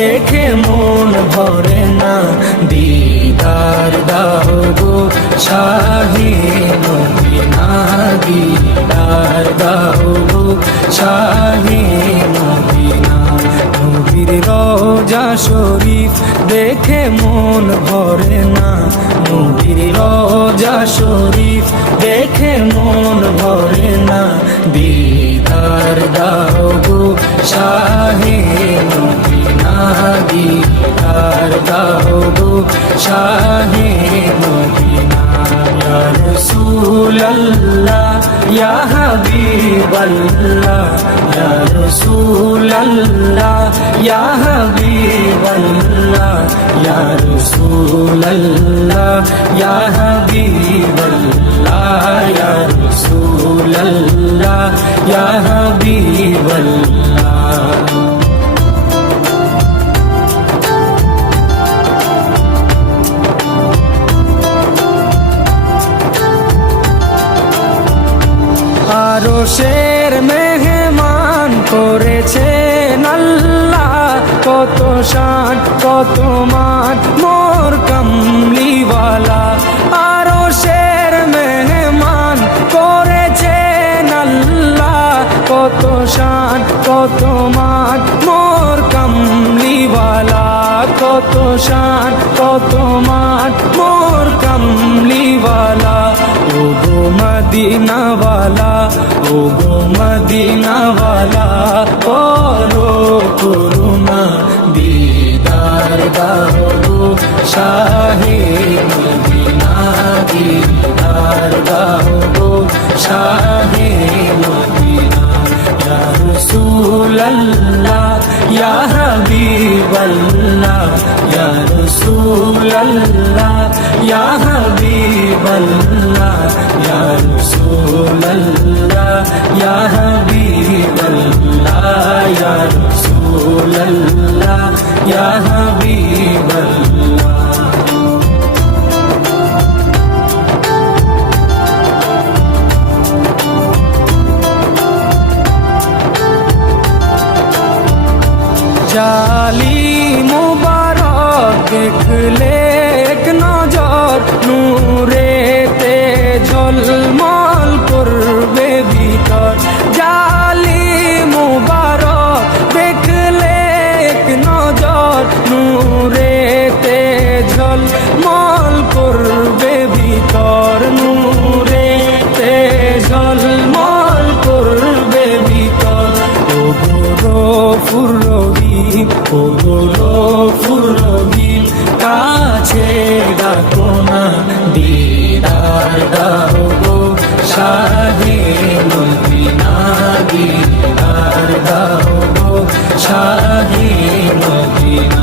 দেখে মন ভরে না। দিদার দাও গো শাহে মদিনা, দিদার দাও গো শাহে মদিনা। নবীর রওজা শরীফ দেখে মন ভরে না। নবীর রওজা শরীফ দেখে মন ভরে না। দিদার দাও গো শাহে মদিনা, দিদার দাও গো শাহে মদিনা। ইয়া রাসূলুল্লাহ ইয়া হাবিবাল্লাহ, ইয়া রাসূলুল্লাহ ইয়া হাবিবাল্লাহ, ইয়া রাসূলুল্লাহ ইয়া হাবিবাল্লাহ, ইয়া রাসূলুল্লাহ ইয়া হাবিবাল্লাহ। আরশের মেহমান করেছেন আল্লাহ, কত শান কত মান মোর কামলিওয়ালা। আরশের মেহমান করেছেন আল্লাহ, কত শান কত মান মোর কামলিওয়ালা। কত শান কত মান মোর কামলিওয়ালা। ও গো মদিনাওয়ালা, ও গো মদিনাওয়ালা, করো করুণা। দিদার দাও গো শাহে মদিনা, দিদার দাও গো শাহে মদিনা। ইয়া রাসূলুল্লাহ ইয়া হাবিবাল্লাহ, ইয়া রাসূলুল্লাহ ইয়া হাবিবাল্লাহ, ইয়া রাসূলুল্লাহ ইয়া হাবিবাল্লাহ, ইয়া রাসূলুল্লাহ ইয়া হাবিবাল্লাহ। জালি মুবারক দেখলে এক নজর, নূরেতে ঝলমল করবে ভিতর। জালি মুবারক দেখলে এক নজর, নূরেতে ঝলমল করবে ভিতর। নূরেতে ঝলমল করবে ভিতর। ও গফুর রহিম, ও গফুর রহিম, কাছে ডাকো না। দিদার দাও গো শাহে মদিনা, দিদার দাও গো শাহে মদিনা।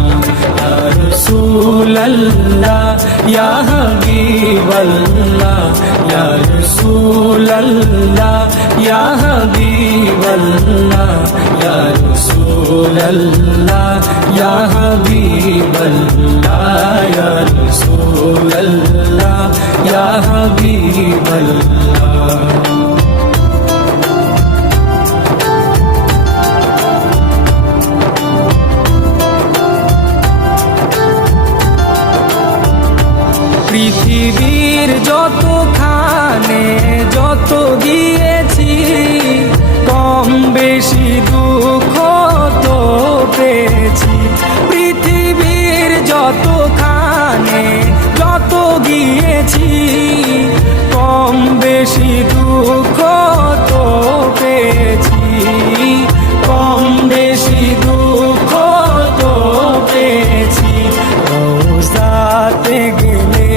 ইয়া রাসূলুল্লাহ ইয়া হাবিবাল্লাহ, ইয়া রাসূলুল্লাহ ইয়া হাবিবাল্লাহ, ইয়া রাসূলুল্লাহ ইয়া হাবিবাল্লাহ, ইয়া রাসূলুল্লাহ ইয়া হাবিবাল্লাহ। পৃথিবীর যতখানে যত গিয়েছি, কম বেশি দুঃখ তো পেয়েছি। পৃথিবীর যতখানে যত গিয়েছি, কম বেশি দুঃখ তো পেয়েছি। কম বেশি দুঃখ তো পেয়েছি। রোজাতে গেলে,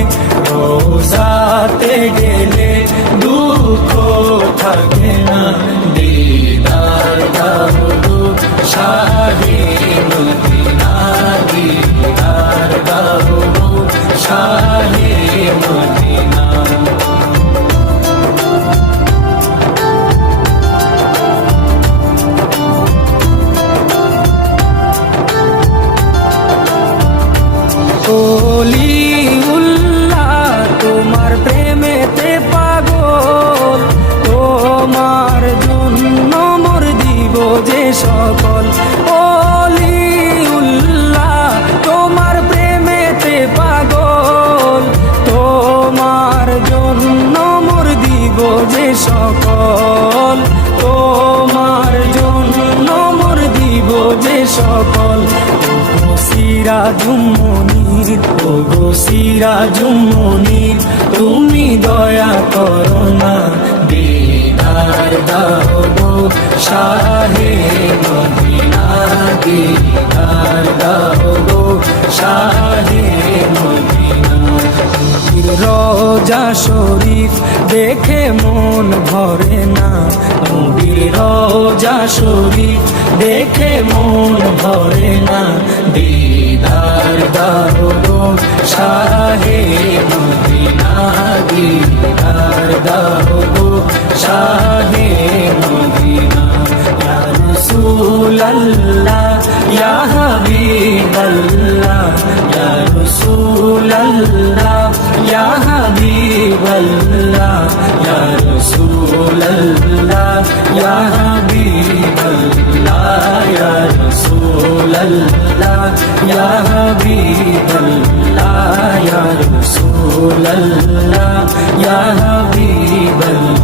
রোজাতে গেলে দুঃখ থাকে না। দিদার দাও গো শাহে মদিনা, দিদার দাও গো শাহে মদিনা। সিরাজুম মুনির, ওগো সিরাজুম মুনির, তুমি দয়া করো না, দিদার দাও গো শাহে মদিনা, দিদার দাও গো শাহে মদিনা। রোজা শরীফ দেখে মন ভরে না, নবীর রোজা শরীফ দেখে মন ভরে না, দিদার দাও গো শাহে মদিনা, দিদার দাও গো শাহে মদিনা। ইয়া রাসূলুল্লাহ ইয়া হাবিবাল্লাহ, ইয়া রাসূলুল্লাহ ইয়া হাবিবাল্লাহ, ইয়া রাসূলুল্লাহ ইয়া হাবিবাল্লাহ, ইয়া রাসূলুল্লাহ ইয়া হাবিবাল্লাহ, ইয়া রাসূলুল্লাহ ইয়া হাবিবাল্লাহ।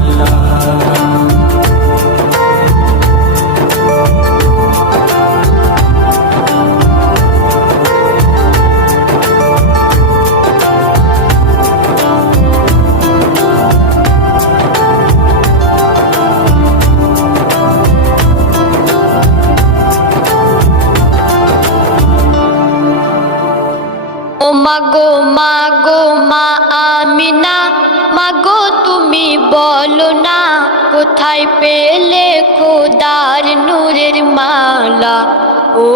ও মাগো মাগো মা আমিনা, মাগো তুমি বলো না, কোথায় পেলে খোদার নূরের মালা। ও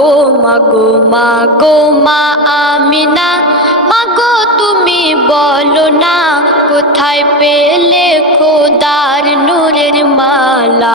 মাগো মাগো মা আমিনা, মাগো তুমি বলো না, কোথায় পেলে খোদার নূরের মালা।